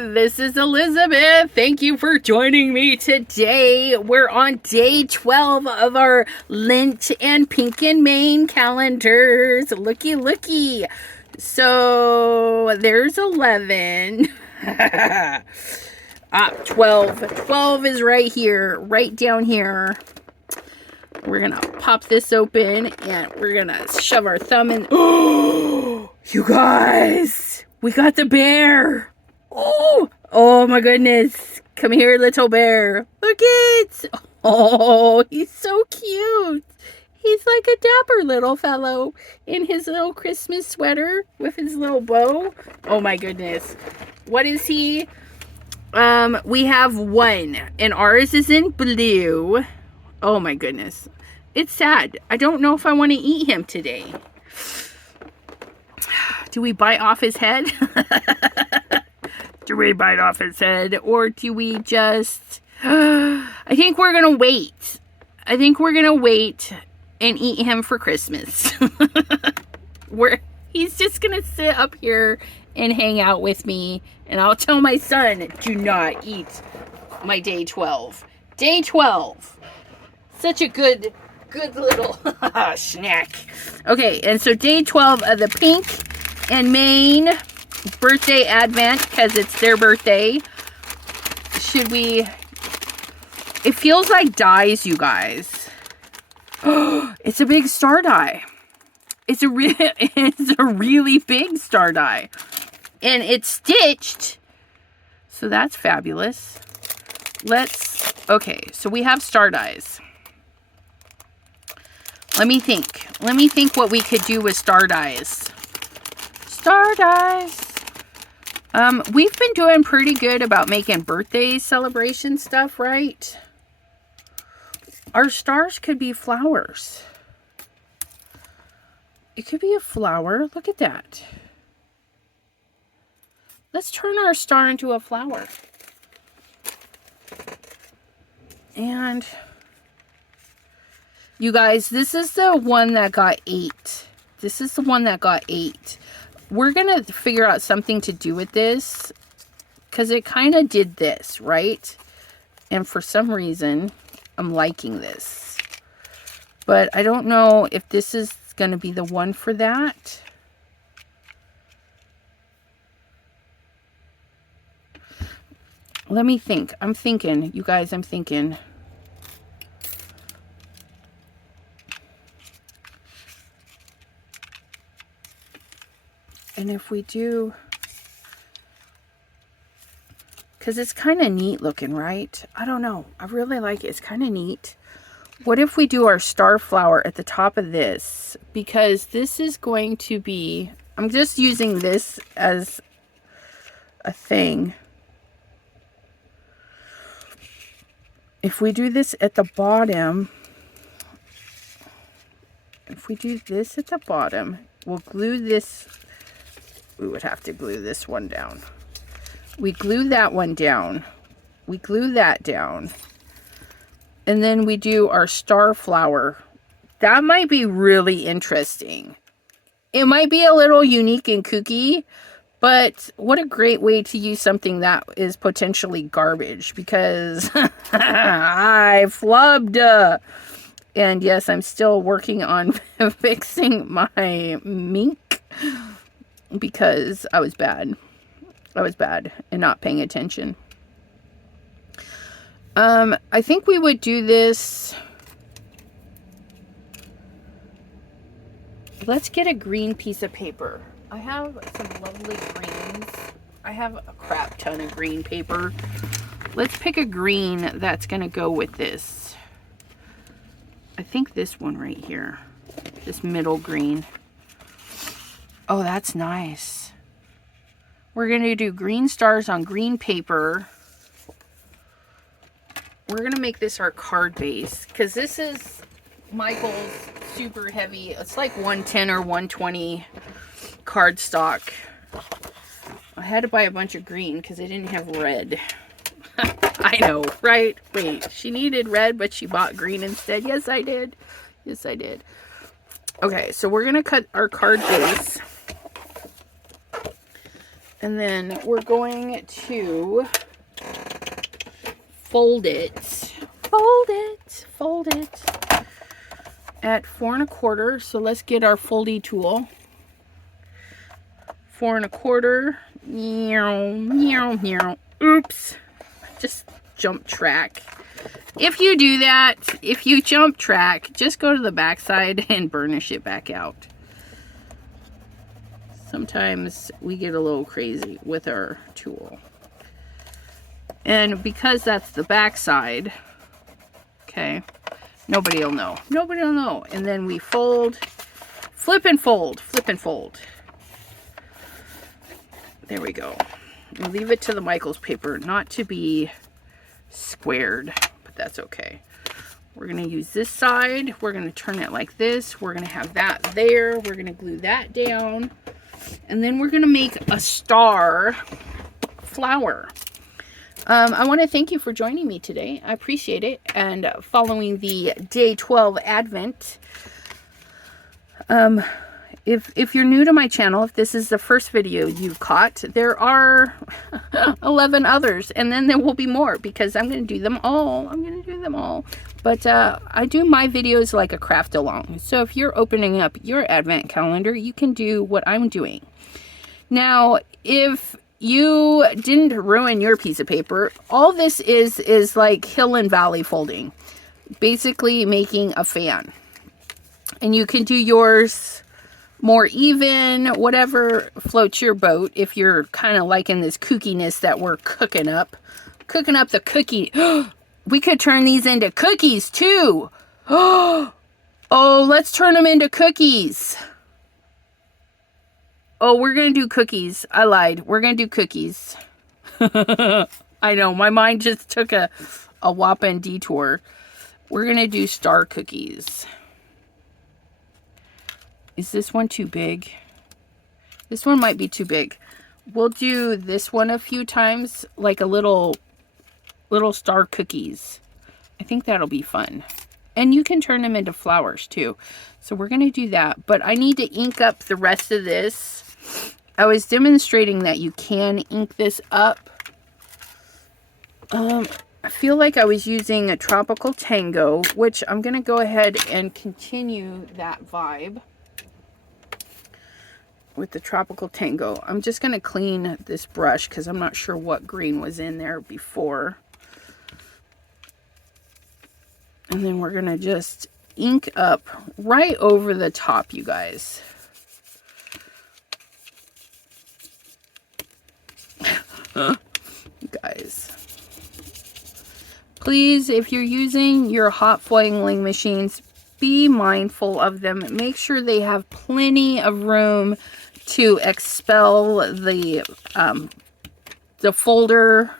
This is Elizabeth. Thank you for joining me today. We're on day 12 of our Lindt and Pink and Main calendars. Looky, looky. So there's 11. 12. 12 is right here, right down here. We're going to pop this open and we're going to shove our thumb in. Oh, you guys, we got the bear. Oh my goodness. Come here, little bear. Look it. Oh, he's so cute. He's like a dapper little fellow in his little Christmas sweater with his little bow. Oh my goodness. What is he? We have one, and ours is in blue. Oh my goodness. It's sad. I don't know if I want to eat him today. Do we bite off his head? Do we bite off his head? Or do we just... I think we're going to wait. I think we're going to wait and eat him for Christmas. He's just going to sit up here and hang out with me. And I'll tell my son, do not eat my day 12. Day 12. Such a good little snack. Okay, and so day 12 of the Pink and Main birthday advent, because it's their birthday. Should we... It feels like dies, you guys. It's a big star die. It's a really big star die. And it's stitched. So that's fabulous. Okay, so we have star dies. Let me think. Let me think what we could do with star dies. Star dies. We've been doing pretty good about making birthday celebration stuff, right? Our stars could be flowers. It could be a flower. Look at that. Let's turn our star into a flower. And you guys, this is the one that got 8. This is the one that got 8. We're going to figure out something to do with this because it kind of did this, right? And for some reason, I'm liking this. But I don't know if this is going to be the one for that. Let me think. I'm thinking, you guys, I'm thinking. And if we do, because it's kind of neat looking, right? I don't know. I really like it. It's kind of neat. What if we do our star flower at the top of this? Because this is going to be, I'm just using this as a thing. If we do this at the bottom, we'll glue this. We would have to glue this one down. We glue that one down. We glue that down. And then we do our star flower. That might be really interesting. It might be a little unique and kooky, but what a great way to use something that is potentially garbage, because I flubbed. And yes, I'm still working on fixing my mink because I was bad. I was bad and not paying attention. I think we would do this. Let's get a green piece of paper. I have some lovely greens. I have a crap ton of green paper. Let's pick a green that's going to go with this. I think this one right here. This middle green. Oh, that's nice. We're going to do green stars on green paper. We're going to make this our card base, because this is Michael's super heavy. It's like 110 or 120 cardstock. I had to buy a bunch of green because I didn't have red. I know, right? Wait, she needed red, but she bought green instead. Yes, I did. Yes, I did. Okay, so we're going to cut our card base. And then we're going to fold it at 4 1/4. So let's get our foldy tool. 4 1/4. Oops, just jump track. If you do that, if you jump track, just go to the back side and burnish it back out. Sometimes we get a little crazy with our tool. And because that's the back side, okay, nobody will know. Nobody will know. And then we fold, flip and fold, flip and fold. There we go. We'll leave it to the Michaels paper not to be squared, but that's okay. We're going to use this side. We're going to turn it like this. We're going to have that there. We're going to glue that down. And then we're going to make a star flower. I want to thank you for joining me today. I appreciate it. And following the day 12 Advent. If you're new to my channel, if this is the first video you've caught, there are 11 others, and then there will be more because I'm going to do them all. I'm going to do them all. But I do my videos like a craft along. So if you're opening up your Advent calendar, you can do what I'm doing. Now, if you didn't ruin your piece of paper, all this is like hill and valley folding. Basically making a fan. And you can do yours more even, whatever floats your boat. If you're kind of liking this kookiness that we're cooking up the cookie. We could turn these into cookies too. Oh, let's turn them into cookies. Oh, we're gonna do cookies. I lied. We're gonna do cookies. I know, my mind just took a whopping detour. We're gonna do star cookies. Is this one too big? This one might be too big. We'll do this one a few times, like a little star cookies. I think that'll be fun. And you can turn them into flowers too. So we're going to do that. But I need to ink up the rest of this. I was demonstrating that you can ink this up. I feel like I was using a Tropical Tango, which I'm going to go ahead and continue that vibe with the Tropical Tango. I'm just going to clean this brush because I'm not sure what green was in there before. And then we're going to just ink up right over the top, you guys. You guys. Please, if you're using your hot foiling machines, be mindful of them. Make sure they have plenty of room to expel the folder,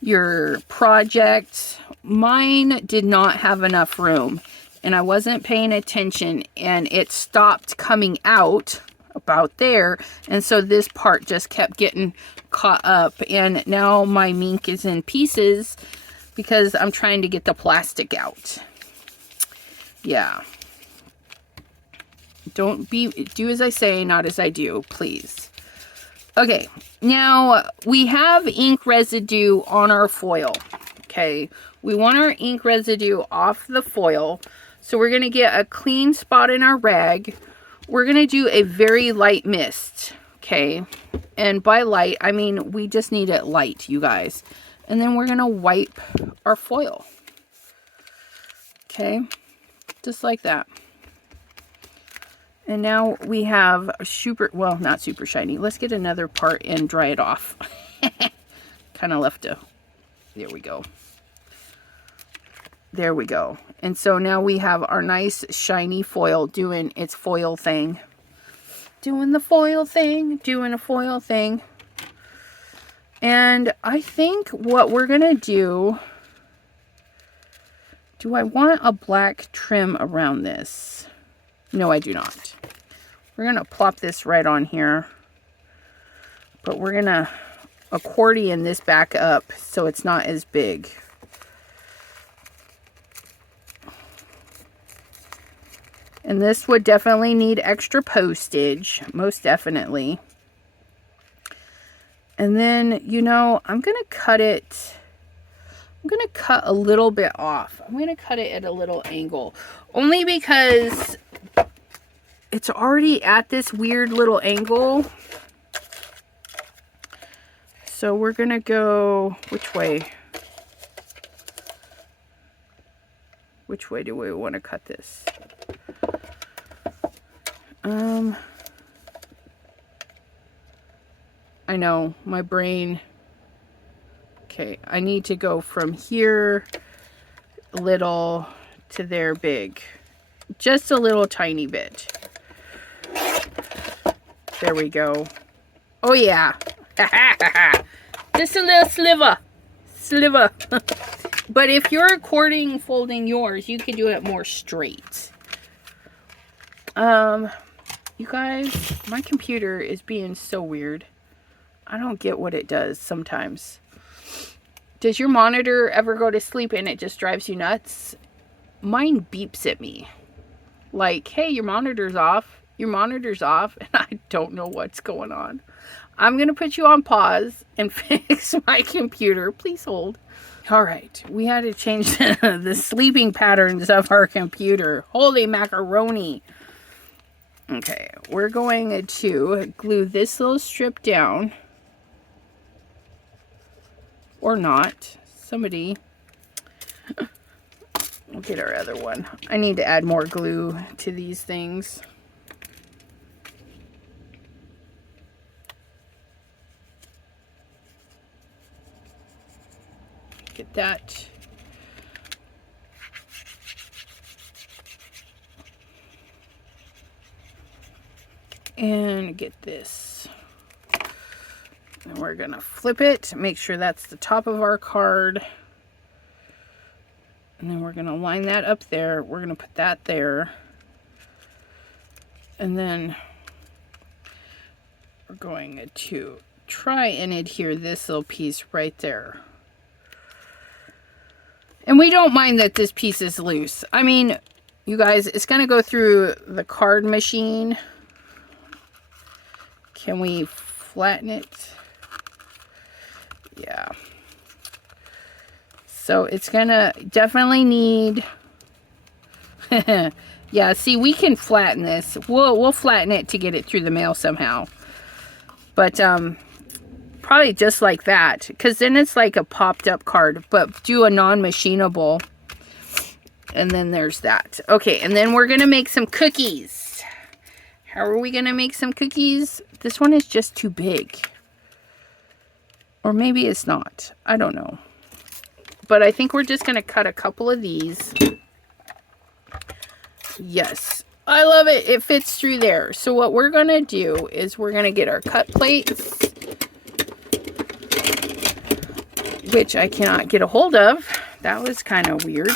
your project. Mine did not have enough room, and I wasn't paying attention, and it stopped coming out about there, and so this part just kept getting caught up, and now my mink is in pieces because I'm trying to get the plastic out. Yeah. Do as I say, not as I do, please. Okay, now we have ink residue on our foil. Okay, we want our ink residue off the foil. So we're going to get a clean spot in our rag. We're going to do a very light mist. Okay, and by light, I mean we just need it light, you guys. And then we're going to wipe our foil. Okay, just like that. And now we have a super, well, not super shiny. Let's get another part and dry it off. Kind of left a, there we go. There we go. And so now we have our nice shiny foil doing its foil thing. Doing the foil thing, doing a foil thing. And I think what we're going to do I want a black trim around this? No, I do not. We're going to plop this right on here. But we're going to accordion this back up so it's not as big. And this would definitely need extra postage, most definitely. And then, you know, I'm going to cut it. I'm going to cut a little bit off. I'm going to cut it at a little angle. Only because it's already at this weird little angle. So we're going to go, which way? Which way do we want to cut this? I know, my brain. Okay, I need to go from here little to there big. Just a little tiny bit. There we go. Oh yeah. Just a little sliver. But if you're recording folding yours, you can do it more straight. You guys, my computer is being so weird. I don't get what it does sometimes. Does your monitor ever go to sleep and it just drives you nuts? Mine beeps at me. Like, hey, your monitor's off. Your monitor's off. And I don't know what's going on. I'm going to put you on pause and fix my computer. Please hold. All right. We had to change the sleeping patterns of our computer. Holy macaroni. Okay. We're going to glue this little strip down. Or not. Somebody. We'll get our other one. I need to add more glue to these things. Get that. And get this. And we're going to flip it. Make sure that's the top of our card. And then we're going to line that up there. We're going to put that there. And then we're going to try and adhere this little piece right there. And we don't mind that this piece is loose. I mean, you guys, it's going to go through the card machine. Can we flatten it? Yeah. So it's going to definitely need... Yeah, see, we can flatten this. We'll flatten it to get it through the mail somehow. But probably just like that, because then it's like a popped up card, but do a non-machinable. And then there's that. Okay, and then we're going to make some cookies. How are we going to make some cookies? This one is just too big. Or maybe it's not. I don't know. But I think we're just going to cut a couple of these. Yes. I love it. It fits through there. So what we're going to do is we're going to get our cut plates, which I cannot get a hold of. That was kind of weird.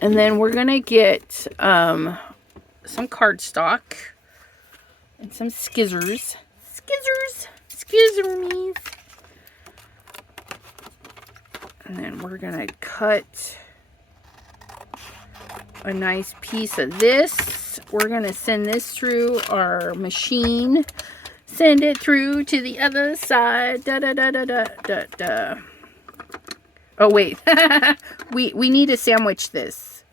And then we're going to get some cardstock and some skizzers. Skizzer-me's. And then we're going to cut a nice piece of this. We're going to send this through our machine. Send it through to the other side. Da da da da da da da. Oh wait, we need to sandwich this.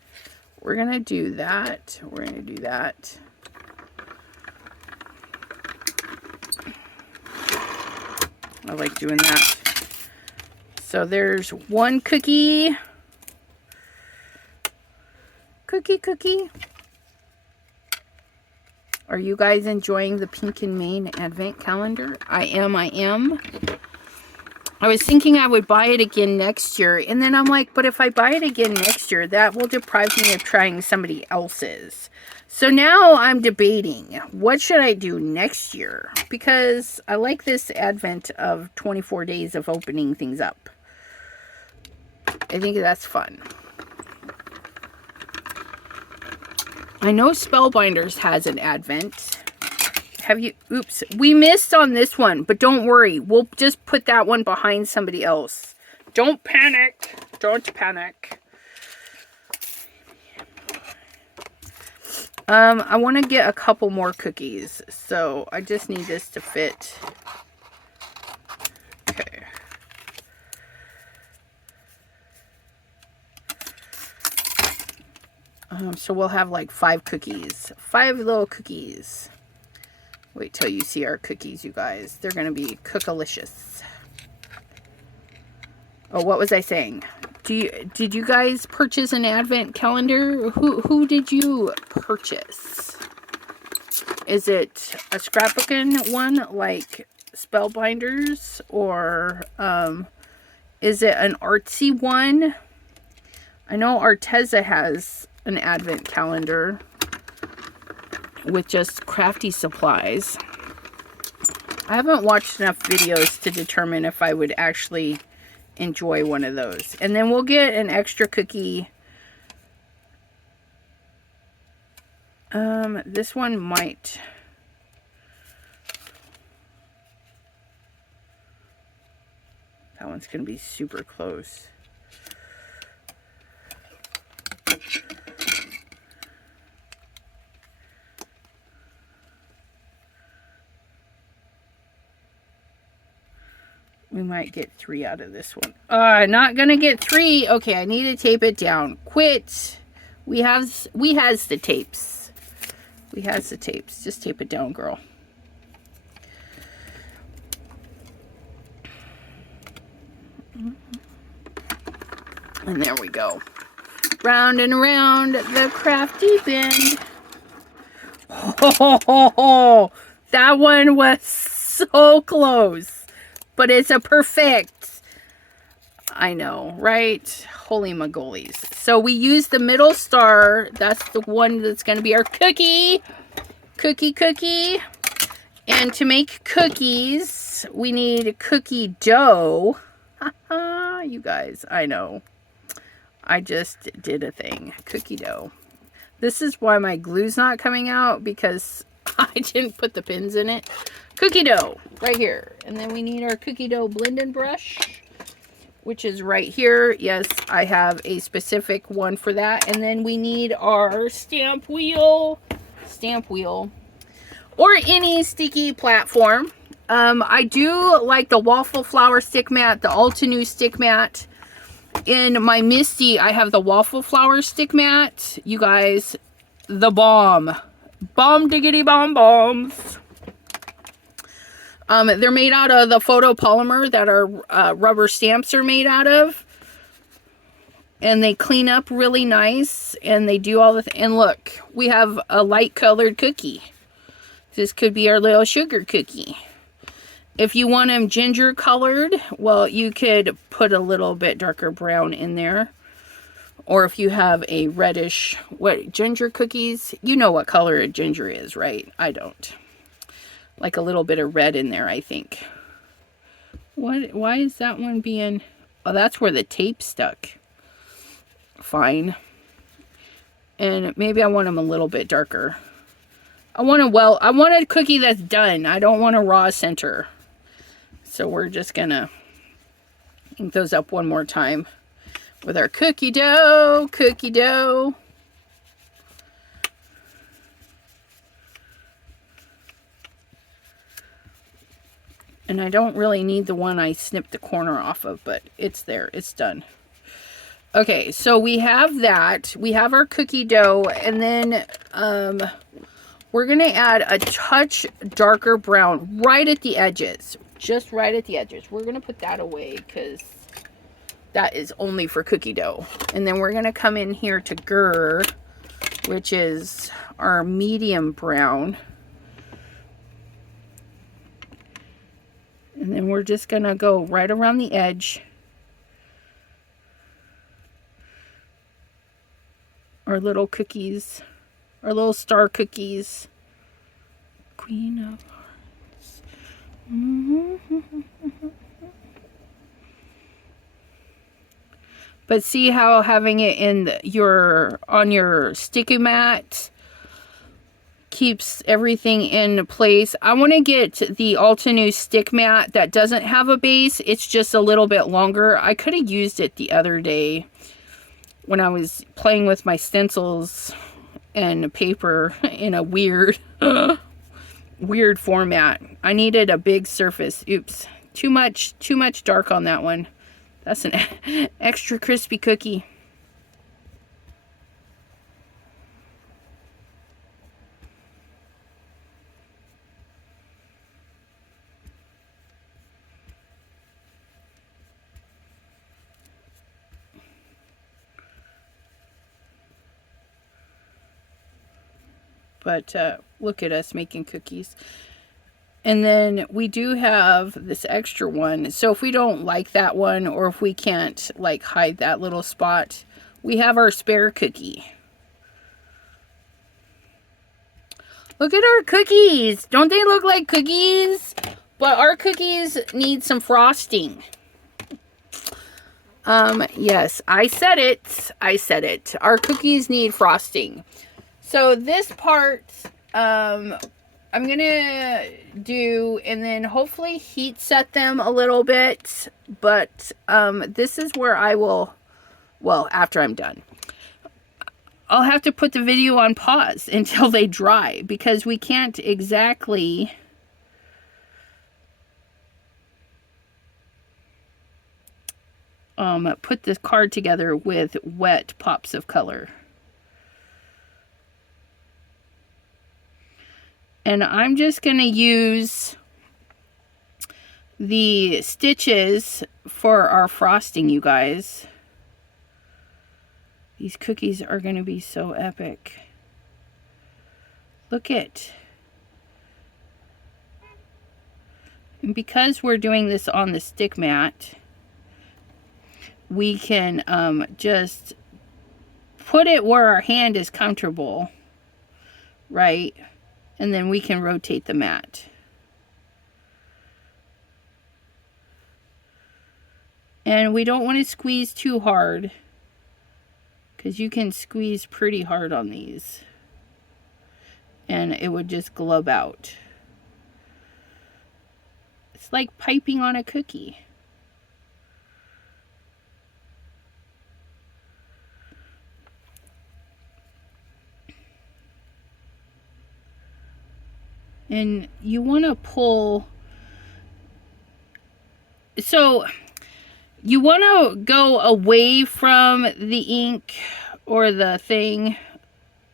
We're going to do that. We're going to do that. I like doing that. So there's one cookie. Cookie. Are you guys enjoying the Pink and Main Advent Calendar? I am. I was thinking I would buy it again next year. And then I'm like, but if I buy it again next year, that will deprive me of trying somebody else's. So now I'm debating, what should I do next year? Because I like this advent of 24 days of opening things up. I think that's fun. I know Spellbinders has an advent. Have you? Oops. We missed on this one, but don't worry. We'll just put that one behind somebody else. Don't panic. Don't panic. I want to get a couple more cookies, so I just need this to fit So we'll have like 5 cookies. 5 little cookies. Wait till you see our cookies, you guys. They're going to be cookalicious. Oh, what was I saying? Did you guys purchase an advent calendar? Who did you purchase? Is it a scrapbooking one like Spellbinders, or is it an artsy one? I know Arteza has an advent calendar with just crafty supplies. I haven't watched enough videos to determine if I would actually enjoy one of those. And then we'll get an extra cookie. This one might... That one's going to be super close. We might get 3 out of this one. Not gonna get 3. Okay, I need to tape it down. Quit. We has the tapes. We has the tapes. Just tape it down, girl. And there we go. Round and around the crafty bin. Oh, that one was so close. But it's a perfect. I know, right? Holy magolies. So we use the middle star. That's the one that's going to be our cookie. Cookie. And to make cookies, we need cookie dough. You guys, I know. I just did a thing. Cookie dough. This is why my glue's not coming out, because I didn't put the pins in it. Cookie dough right here. And then we need our cookie dough blending brush, which is right here. Yes, I have a specific one for that. And then we need our stamp wheel, or any sticky platform. I do like the waffle flower stick mat, the Altenew stick mat. In my Misty, I have the waffle flower stick mat. You guys, the bomb. Bomb diggity bomb bombs. They're made out of the photopolymer that our rubber stamps are made out of. And they clean up really nice. And they do all the... And look, we have a light colored cookie. This could be our little sugar cookie. If you want them ginger colored, well, you could put a little bit darker brown in there. Or if you have a reddish... ginger cookies? You know what color a ginger is, right? I don't. Like a little bit of red in there, I think. Why is that one being... Oh, that's where the tape stuck. Fine. And maybe I want them a little bit darker. I want a cookie that's done. I don't want a raw center. So we're just gonna ink those up one more time with our cookie dough. And I don't really need the one I snipped the corner off of, but it's there. It's done. Okay, so we have that. We have our cookie dough. And then we're going to add a touch darker brown right at the edges. Just right at the edges. We're going to put that away because that is only for cookie dough. And then we're going to come in here to Gur, which is our medium brown. And then we're just going to go right around the edge. Our little cookies. Our little star cookies. Queen of Hearts. But see how having it in on your sticky mat keeps everything in place. I want to get the Altenew stick mat that doesn't have a base. It's just a little bit longer. I could have used it the other day when I was playing with my stencils and paper in a weird format. I needed a big surface. Oops. Too much dark on that one. That's an extra crispy cookie. But look at us making cookies. And then we do have this extra one. So if we don't like that one, or if we can't like hide that little spot, we have our spare cookie. Look at our cookies. Don't they look like cookies? But our cookies need some frosting. Yes, I said it. I said it. Our cookies need frosting. So this part, I'm gonna do, and then hopefully heat set them a little bit. But this is where I will, well, after I'm done, I'll have to put the video on pause until they dry, because we can't exactly put this card together with wet pops of color. And I'm just going to use the stitches for our frosting, you guys. These cookies are going to be so epic. Look it. And because we're doing this on the stick mat, we can just put it where our hand is comfortable, right? And then we can rotate the mat. And we don't want to squeeze too hard, because you can squeeze pretty hard on these and it would just glub out. It's like piping on a cookie. And you want to pull, so you want to go away from the ink or the thing.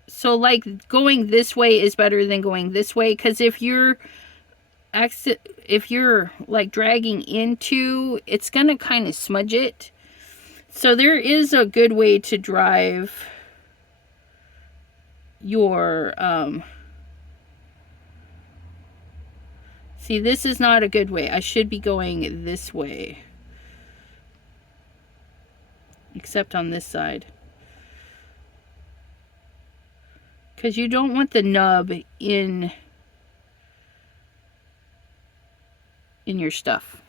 So like going this way is better than going this way, because if you're like dragging into, it's going to kind of smudge it. So there is a good way to drive your see, this is not a good way. I should be going this way, except on this side, because you don't want the nub in your stuff.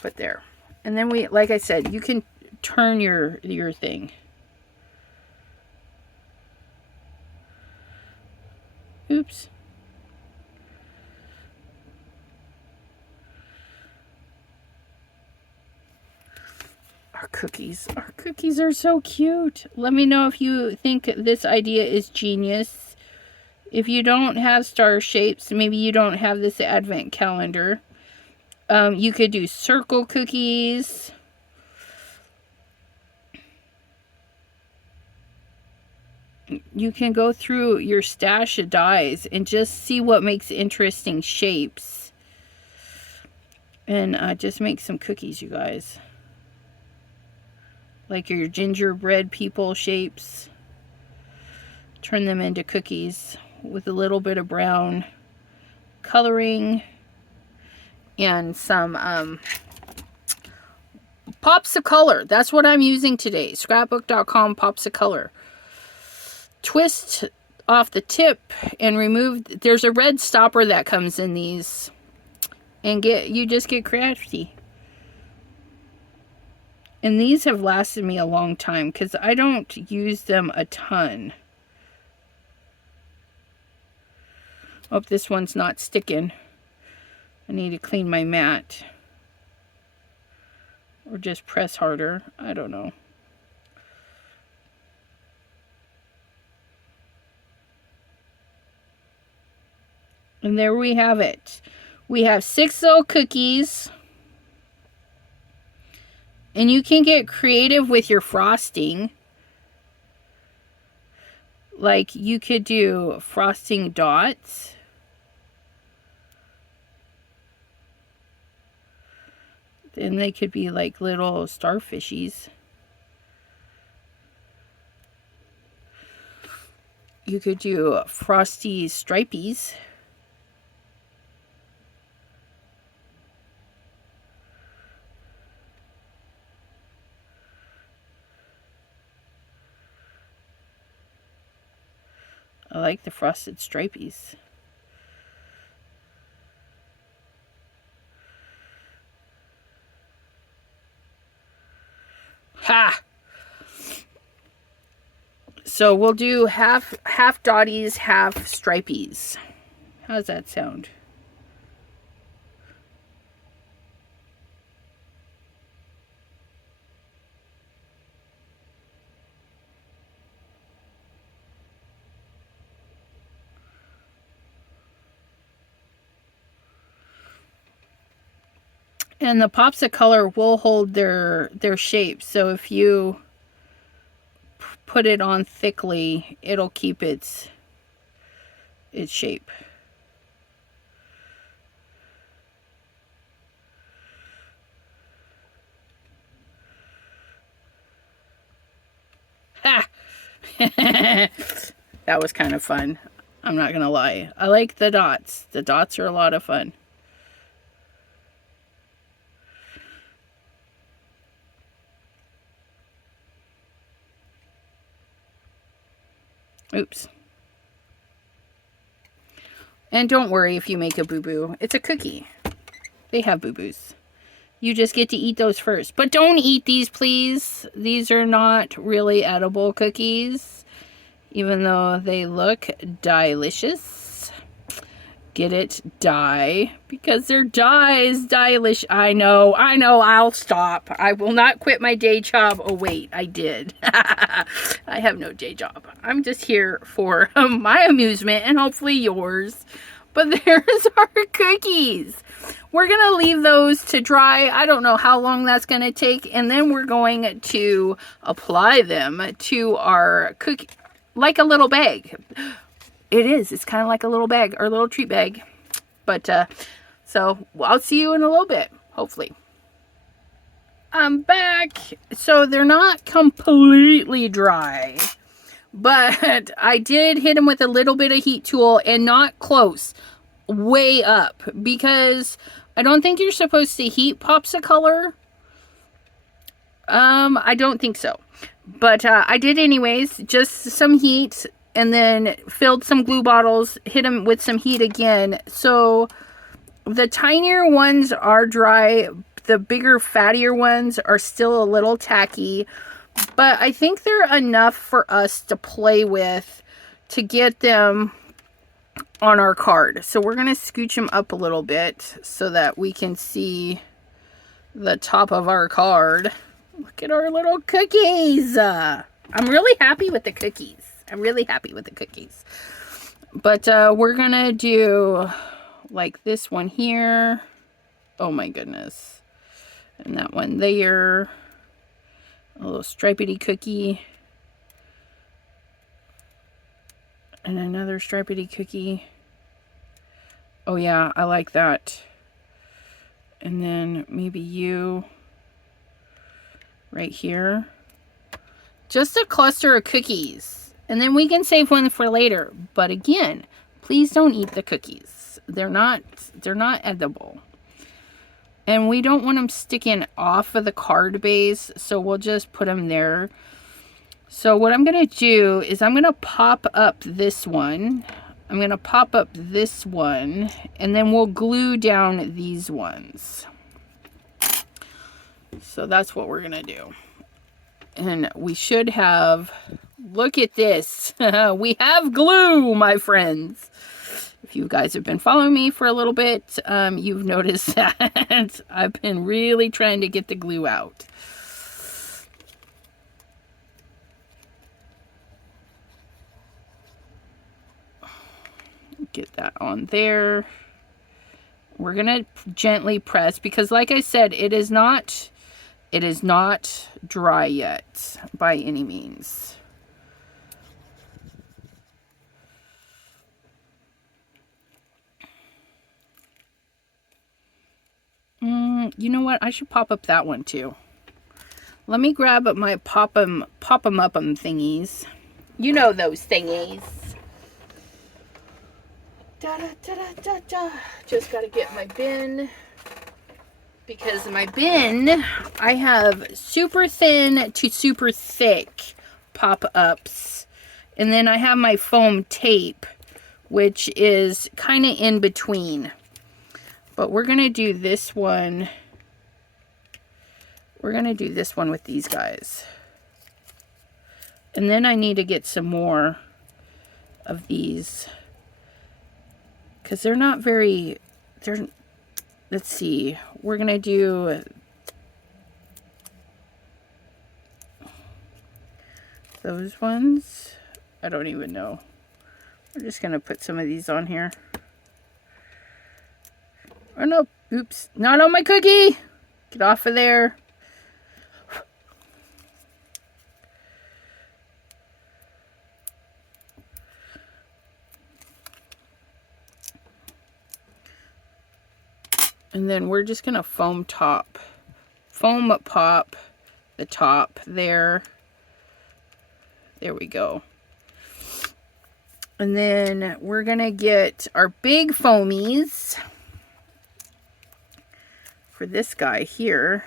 But there. And then we, like I said, you can turn your thing. Oops. Our cookies are so cute. Let me know if you think this idea is genius. If you don't have star shapes, maybe you don't have this advent calendar, you could do circle cookies. You can go through your stash of dies and just see what makes interesting shapes. And just make some cookies, you guys. Like your gingerbread people shapes. Turn them into cookies with a little bit of brown coloring and some pops of color. That's what I'm using today. Scrapbook.com pops of color. Twist off the tip and remove. There's a red stopper that comes in these, and you just get crafty. And these have lasted me a long time because I don't use them a ton. Oh, this one's not sticking. I need to clean my mat. Or just press harder. I don't know. And there we have it. We have 6 little cookies. And you can get creative with your frosting. Like you could do frosting dots. And they could be like little starfishies. You could do frosty stripies. I like the frosted stripies. Ha! So we'll do half dotties, half stripies. How does that sound? And the pops of color will hold their shape. So if you put it on thickly, it'll keep its shape. Ha! That was kind of fun. I'm not gonna lie. I like the dots. The dots are a lot of fun. Oops. And don't worry if you make a boo-boo. It's a cookie. They have boo-boos. You just get to eat those first. But don't eat these, please. These are not really edible cookies, even though they look delicious. Get it? Die. Because their dye is delish. I know. I'll stop. I will not quit my day job. Oh, wait. I did. I have no day job. I'm just here for my amusement and hopefully yours. But there's our cookies. We're going to leave those to dry. I don't know how long that's going to take. And then we're going to apply them to our cookie, like a little bag. It is. It's kind of like a little bag or a little treat bag. But, so I'll see you in a little bit, hopefully. I'm back. So they're not completely dry. But I did hit them with a little bit of heat tool and not close. Way up. Because I don't think you're supposed to heat pops of color. I don't think so. But I did anyways. Just some heat. And then filled some glue bottles, hit them with some heat again. So the tinier ones are dry. The bigger, fattier ones are still a little tacky. But I think they're enough for us to play with to get them on our card. So we're going to scooch them up a little bit so that we can see the top of our card. Look at our little cookies. I'm really happy with the cookies. But we're gonna do like this one here. Oh my goodness. And that one there. A little stripedy cookie. And another stripedy cookie. Oh yeah, I like that. And then maybe you right here. Just a cluster of cookies. And then we can save one for later. But again, please don't eat the cookies. They're not edible. And we don't want them sticking off of the card base. So we'll just put them there. So what I'm going to do is I'm going to pop up this one. I'm going to pop up this one. And then we'll glue down these ones. So that's what we're going to do. And we should have... Look at this. We have glue, my friends. If you guys have been following me for a little bit, you've noticed that I've been really trying to get the glue out. Get that on there. We're going to gently press because like I said, it is not dry yet by any means. You know what? I should pop up that one too. Let me grab my pop 'em up thingies. You know those thingies. Da, da, da, da, da, da. Just got to get my bin. Because in my bin, I have super thin to super thick pop-ups. And then I have my foam tape, which is kind of in between. But we're going to do this one. We're going to do this one with these guys. And then I need to get some more of these. Because they're not very... Let's see. We're going to do those ones. I don't even know. We're just going to put some of these on here. Oh no. Oops. Not on my cookie. Get off of there. And then we're just going to foam pop the top there. There we go. And then we're going to get our big foamies for this guy here.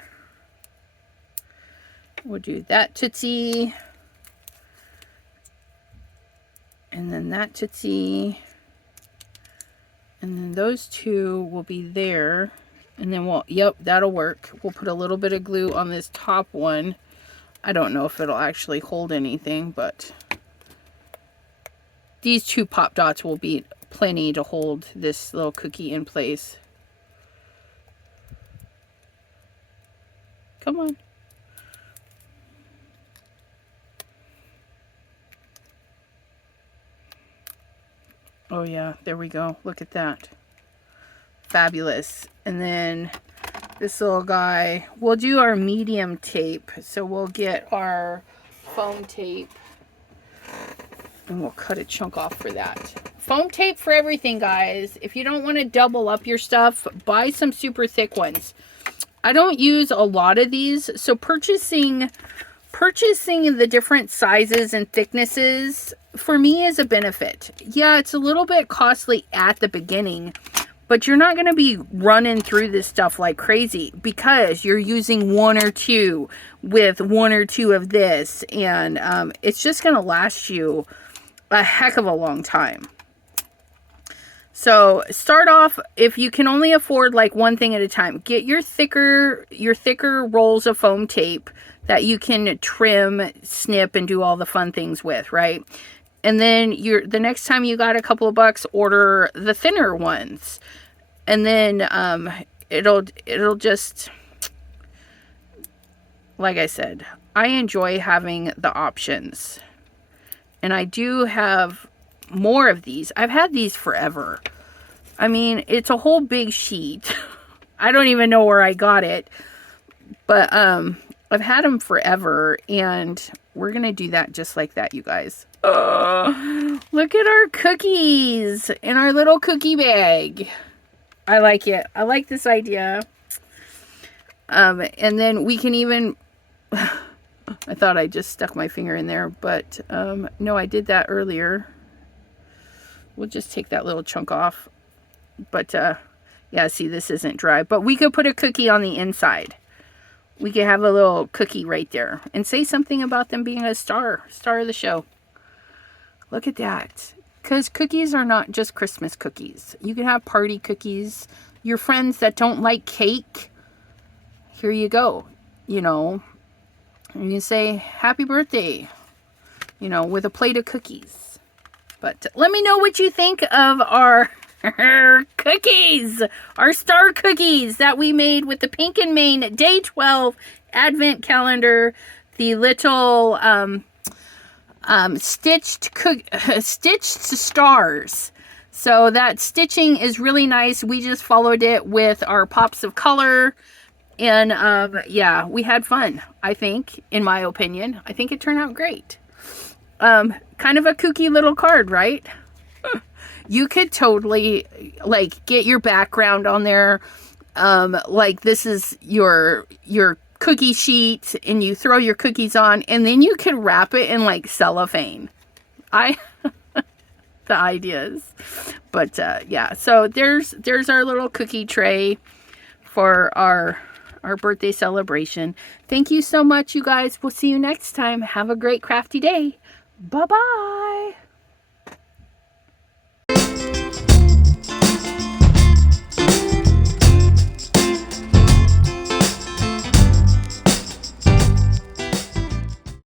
We'll do that tootsie. And then that tootsie. And then those two will be there. And then we'll, yep, that'll work. We'll put a little bit of glue on this top one. I don't know if it'll actually hold anything, but these two pop dots will be plenty to hold this little cookie in place. Come on. Oh yeah, there we go. Look at that. Fabulous. And then this little guy, we'll do our medium tape. So we'll get our foam tape and we'll cut a chunk off for that. Foam tape for everything, guys. If you don't want to double up your stuff, buy some super thick ones. I don't use a lot of these, so purchasing the different sizes and thicknesses for me is a benefit. Yeah, it's a little bit costly at the beginning, but you're not going to be running through this stuff like crazy because you're using one or two with one or two of this, and it's just going to last you a heck of a long time. So start off, if you can only afford like one thing at a time, get your thicker rolls of foam tape that you can trim, snip, and do all the fun things with, right? And then the next time you got a couple of bucks, order the thinner ones. And then it'll just, like I said, I enjoy having the options. And I do have more of these. I've had these forever. I mean, it's a whole big sheet. I don't even know where I got it. But I've had them forever, and we're going to do that just like that, you guys. Look at our cookies in our little cookie bag. I like it. I like this idea. And then we can even... I thought I just stuck my finger in there, but no, I did that earlier. We'll just take that little chunk off. But yeah, see, this isn't dry. But we could put a cookie on the inside. We could have a little cookie right there and say something about them being a star of the show. Look at that. Because cookies are not just Christmas cookies. You can have party cookies. Your friends that don't like cake, here you go. You know, and you can say happy birthday, you know, with a plate of cookies. But let me know what you think of our cookies, our star cookies that we made with the Pink and Main Day 12 Advent calendar, the little stitched stars. So that stitching is really nice. We just followed it with our pops of color, and yeah, we had fun. I think, in my opinion, I think it turned out great. Kind of a kooky little card, right? You could totally like get your background on there. Like this is your cookie sheet, and you throw your cookies on, and then you could wrap it in like cellophane. the ideas. But yeah, so there's our little cookie tray for our birthday celebration. Thank you so much, you guys. We'll see you next time. Have a great crafty day. Bye-bye.